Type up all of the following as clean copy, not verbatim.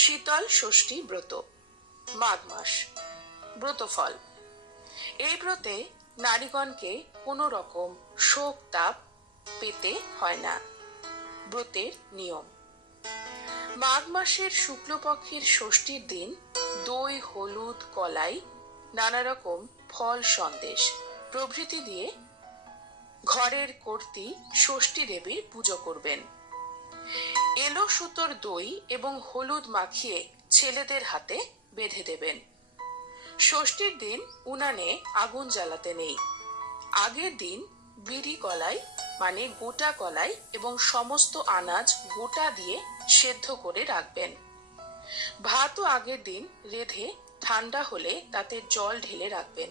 শীতল ষষ্ঠী ব্রত, মাঘ মাস। ব্রতফল: এই ব্রতে নারীগণকে কোনো রকম শোক তাপ পেতে হয় না। ব্রতের নিয়ম: মাঘ মাসের শুক্লপক্ষের ষষ্ঠীর দিন দই, হলুদ, কলাই, নানা রকম ফল, সন্দেশ প্রভৃতি দিয়ে ঘরের কর্ত্রী ষষ্ঠী দেবীর পুজো করবেন। এলো সুতোর দই এবং হলুদ মাখিয়ে ছেলেদের হাতে বেঁধে দেবেন। ষষ্ঠীর দিন উনানে আগুন জ্বালাতে নেই। আগের দিন বিড়ি কলাই মানে গোটা কলাই এবং সমস্ত আনাজ গোটা দিয়ে সেদ্ধ করে রাখবেন। ভাতও আগের দিন রেঁধে ঠান্ডা হলে তাতে জল ঢেলে রাখবেন।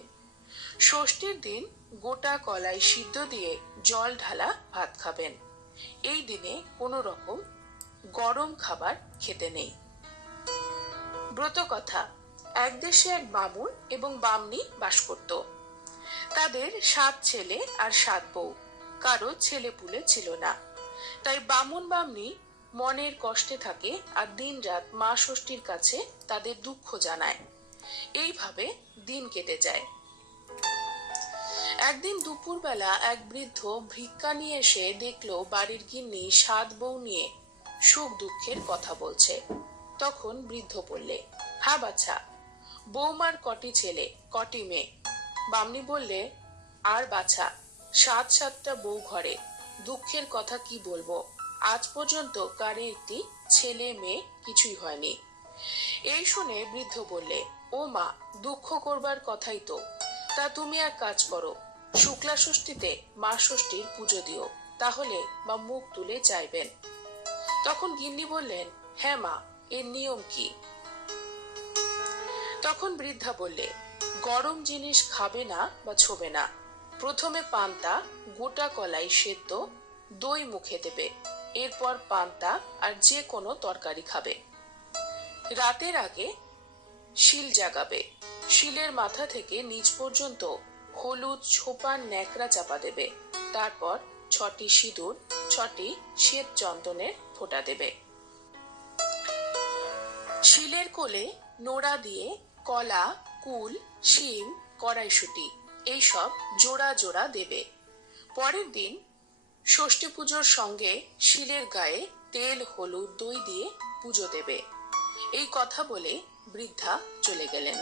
ষষ্ঠীর দিন গোটা কলাই সিদ্ধ দিয়ে জল ঢালা ভাত খাবেন। এই দিনে কোনো রকম গরম খাবার খেতে নেই। ব্রত কথা: এক দেশে এক বামুন এবং বামনী বাস করত। তাদের 7 ছেলে আর 7 বউ, কারো ছেলে পুলে ছিল না। তাই বামুন বামনী মনের কষ্টে থাকে আর দিন রাত মা ষষ্ঠীর কাছে তাদের দুঃখ জানায়। এইভাবে দিন কেটে যায়। একদিন দুপুরবেলা এক বৃদ্ধ ভিক্ষা নিয়ে এসে দেখলো বাড়ির গিন্নি 7 বউ নিয়ে সুখ দুঃখের কথা বলছে। তখন বৃদ্ধ বললে, হা বাছা, বৌমার কটি ছেলে, কটি মেয়ে? বামনী বললে, আর বাছা, 7-7টা বউ ঘরে, দুঃখের কথা কি বলবো, আজ পর্যন্ত কারে একটি ছেলে মেয়ে কিছুই হয়নি। এই শুনে বৃদ্ধ বললে, ও মা, দুঃখ করবার কথাই তো। তা তুমি এক কাজ করো, শুক্লা ষষ্ঠীতে মা ষষ্ঠীর পুজো দিও, তাহলে মা মুখ তুলে চাইবেন। তখন গিন্নি বললেন, হ্যাঁ মা, এর নিয়ম কি? তখন বৃদ্ধা বললে, গরম জিনিস খাবে না বা ছোবে না। প্রথমে পান্তা, গোটা কলাই সেদ্ধ, দই মুখে দেবে। এরপর পান্তা আর যে কোনো তরকারি খাবে। রাতের আগে শিল জাগাবে। শিলের মাথা থেকে নিচ পর্যন্ত হলুদ ছোপার ন্যাকড়া চাপা দেবে। তারপর 6টি সিঁদুর, 6টি শ্বেত চন্দনের ফোঁটা দেবে। শিলের কোলে নোড়া দিয়ে কলা, কুল, শিম, কড়াইশুঁটি এইসব জোড়া জোড়া দেবে। পরের দিন ষষ্ঠী পুজোর সঙ্গে শিলের গায়ে তেল, হলুদ, দই দিয়ে পুজো দেবে। এই কথা বলে বৃদ্ধা চলে গেলেন।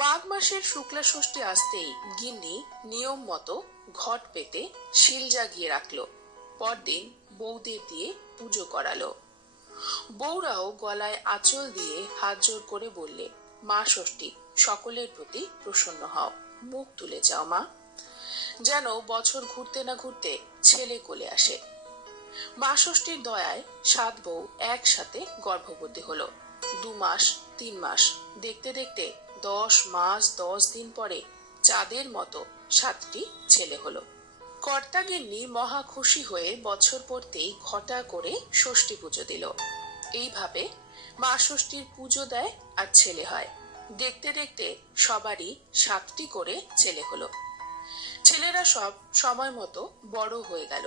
মাঘ মাসের শুক্লা ষষ্ঠী আসতেই গিন্নি নিয়ম মতো ঘট পেতে শিল জাগিয়ে রাখলো। পরদিন বউদের দিয়ে পুজো করালো। বউরাও গলায় আঁচল দিয়ে হাত জোর করে বললে, মা ষষ্ঠী, সকলের প্রতি প্রসন্ন হও, মুখ তুলে যাও মা, যেন বছর ঘুরতে না ঘুরতে ছেলে কোলে আসে। মা ষষ্ঠীর দয়ায় 7 বউ একসাথে গর্ভবতী হলো। 2 মাস, 3 মাস, দেখতে দেখতে 10 মাস 10 দিন পরে চাঁদের মতো 7টি ছেলে হলো। কর্তা গিন্নি মহা খুশি হয়ে বছর পড়তেই ঘটা করে ষষ্ঠী পুজো দিল। এইভাবে মা ষষ্ঠীর পুজো দেয় আর ছেলে হয়। দেখতে দেখতে সবারই 7টি করে ছেলে হলো। ছেলেরা সব সময় মতো বড় হয়ে গেল।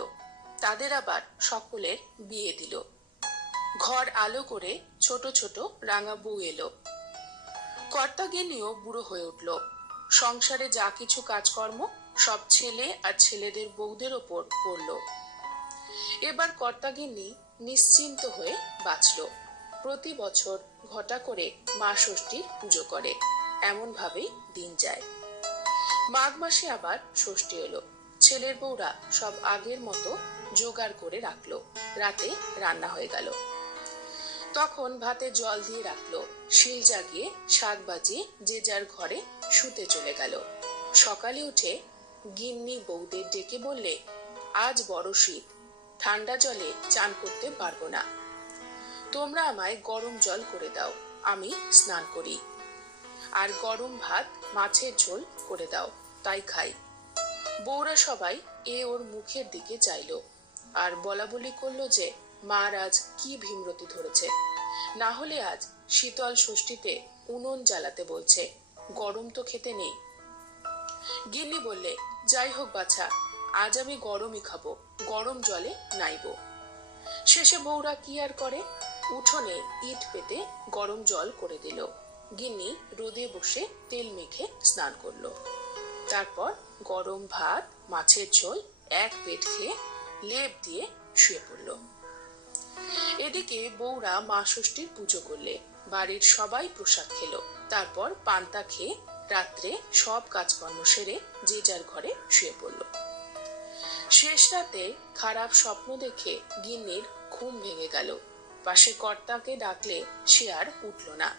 তাদের আবার সকলের বিয়ে দিল। ঘর আলো করে ছোট ছোট রাঙা বউ এলো। কর্তা গিন্নিও বুড়ো হয়ে উঠল। সংসারে যা কিছু কাজকর্ম সব ছেলে আর ছেলেদের বউদের ওপর পড়ল। এবার কর্তা গিন্নি নিশ্চিন্ত হয়ে বাঁচল। প্রতি বছর ঘটা করে মা ষষ্ঠীর পুজো করে। এমন ভাবেই দিন যায়। মাঘ মাসে আবার ষষ্ঠী এলো। ছেলের বউরা সব আগের মতো জোগাড় করে রাখলো। রাতে রান্না হয়ে গেল। তখন ভাতে জল দিয়ে রাখলো। শিল জাগিয়ে শাক বাজিয়ে যে যার ঘরে শুতে চলে গেল। সকালে উঠে গিন্নি বউদের ডেকে বললে, আজ বড় শীত, ঠান্ডা জলে চান করতে পারবো না। তোমরা আমায় গরম জল করে দাও, আমি স্নান করি। আর গরম ভাত, মাছের ঝোল করে দাও, তাই খাই। বউরা সবাই ওর মুখের দিকে চাইলো আর বলা বলি করলো যে মার আজ কি ভীমরতি ধরেছে, না হলে আজ শীতল ষষ্ঠীতে উনুন জ্বালাতে বলছে, গরম তো খেতে নেই। গিন্নি বললে, যাই হোক বাছা, আজ আমি গরমই খাবো, গরম জলে নাইবো। শেষে বউরা কি আর করে, উঠোনে ইট পেতে গরম জল করে দিল। গিন্নি রোদে বসে তেল মেখে স্নান করলো। তারপর গরম ভাত, মাছের ঝোল এক পেট খেয়ে লেপ দিয়ে শুয়ে পড়ল। এদিকে বউরা মা ষষ্ঠীর পুজো করলে, বাড়ির সবাই প্রসাদ খেলো। তারপর পান্তা খেয়ে রাত্রে সব কাজকর্ম সেরে যে যার ঘরে শুয়ে পড়ল। শেষ রাতে খারাপ স্বপ্ন দেখে গিন্নির ঘুম ভেঙে গেল। পাশে কর্তাকে ডাকলে সে আর উঠল না।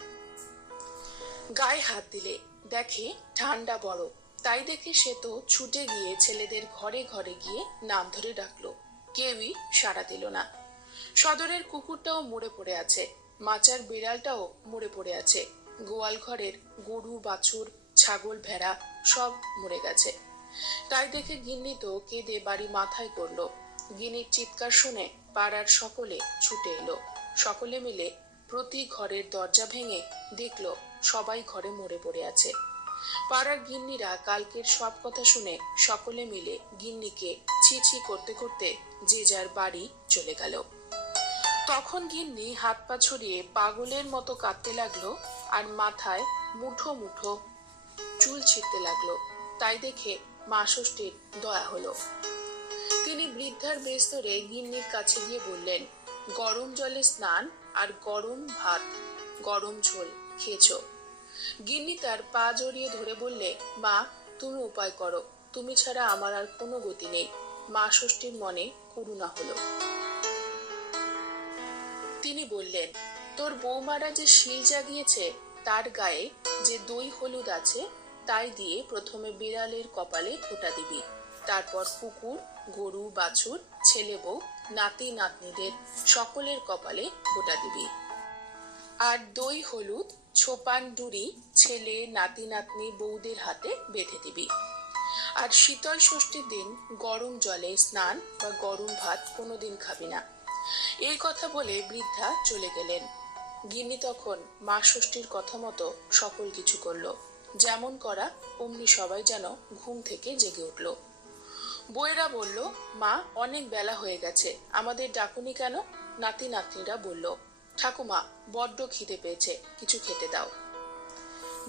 গায়ে হাত দিলে দেখে ঠান্ডা বড়। তাই দেখে সে তো ছুটে গিয়ে ছেলেদের ঘরে ঘরে গিয়ে নাম ধরে ডাকলো, কেউই সাড়া দিল না। সদরের কুকুরটাও মরে পড়ে আছে, মাচার বিড়ালটাও মরে পড়ে আছে, গোয়াল ঘরের গরু বাছুর ছাগল ভেড়া সব মরে গেছে। তাই দেখে গিন্নি তো কেঁদে বাড়ি মাথায় করলো। গিন্নির চিৎকার শুনে পাড়ার সকলে ছুটে এলো। সকলে মিলে প্রতি ঘরের দরজা ভেঙে দেখলো সবাই ঘরে মরে পড়ে আছে। পাড়ার গিন্নিরা কালকের সব কথা শুনে সকলে মিলে গিন্নিকে ছি ছি করতে করতে যে যার বাড়ি চলে গেল। তখন গিন্নি হাত পা ছড়িয়ে পাগলের মতো কাঁদতে লাগলো আর মাথায় মুঠো মুঠো চুল ছিঁড়তে লাগলো। তাই দেখে মা ষষ্ঠীর দয়া হলো। তিনি বৃদ্ধার বেশ ধরে গিন্নির কাছে গিয়ে বললেন, গরম জলে স্নান আর গরম ভাত গরম ঝোল খেয়েছ। গিন্নি তার পা জড়িয়ে ধরে বললে, মা তুমি উপায় করো, তুমি ছাড়া আমার আর কোনো গতি নেই। মা ষষ্ঠীর মনে করুণা হলো। তিনি বললেন, তোর বৌমারা যে শিল জাগিয়েছে তার গায়ে যে দই হলুদ আছে তাই দিয়ে প্রথমে বিড়ালের কপালে ফোঁটা দিবি। তারপর কুকুর গরু বাছুর ছেলে বউ নাতি নাতনিদের সকলের কপালে ফোঁটা দিবি। আর দই হলুদ ছোপান ডুরি ছেলে নাতি নাতনি বউদের হাতে বেঁধে দিবি। আর শীতল ষষ্ঠীর দিন গরম জলে স্নান বা গরম ভাত কোনোদিন খাবি না। এই কথা বলে বৃদ্ধা চলে গেলেন। গিন্নি তখন মা ষষ্ঠীর কথা মতো সকল কিছু করলো। যেমন করা অমনি সবাই যেন ঘুম থেকে জেগে উঠল। বউয়েরা বলল, মা অনেক বেলা হয়ে গেছে, আমাদের ডাকুনি কেন? নাতি নাতনিরা বলল, ঠাকুমা বড্ড খিদে পেয়েছে, কিছু খেতে দাও।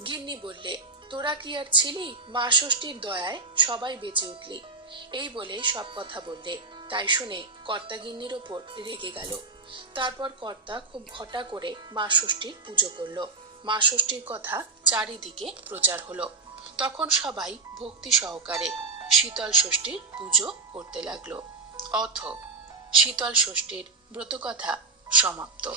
গিন্নি বললে, তোরা কি আর ছিলি? মা ষষ্ঠীর দয়ায় সবাই বেঁচে উঠলি। এই বলে সব কথা বললে। তাই শুনে কর্তা গিন্নির ওপর রেগে গেল। তারপর কর্তা খুব ঘটা করে মা ষষ্ঠীর পুজো করলো। মা ষষ্ঠীর কথা চারিদিকে প্রচার হলো। তখন সবাই ভক্তি সহকারে শীতল ষষ্ঠীর পুজো করতে লাগলো। অথ শীতল ষষ্ঠীর ব্রতকথা সমাপ্ত।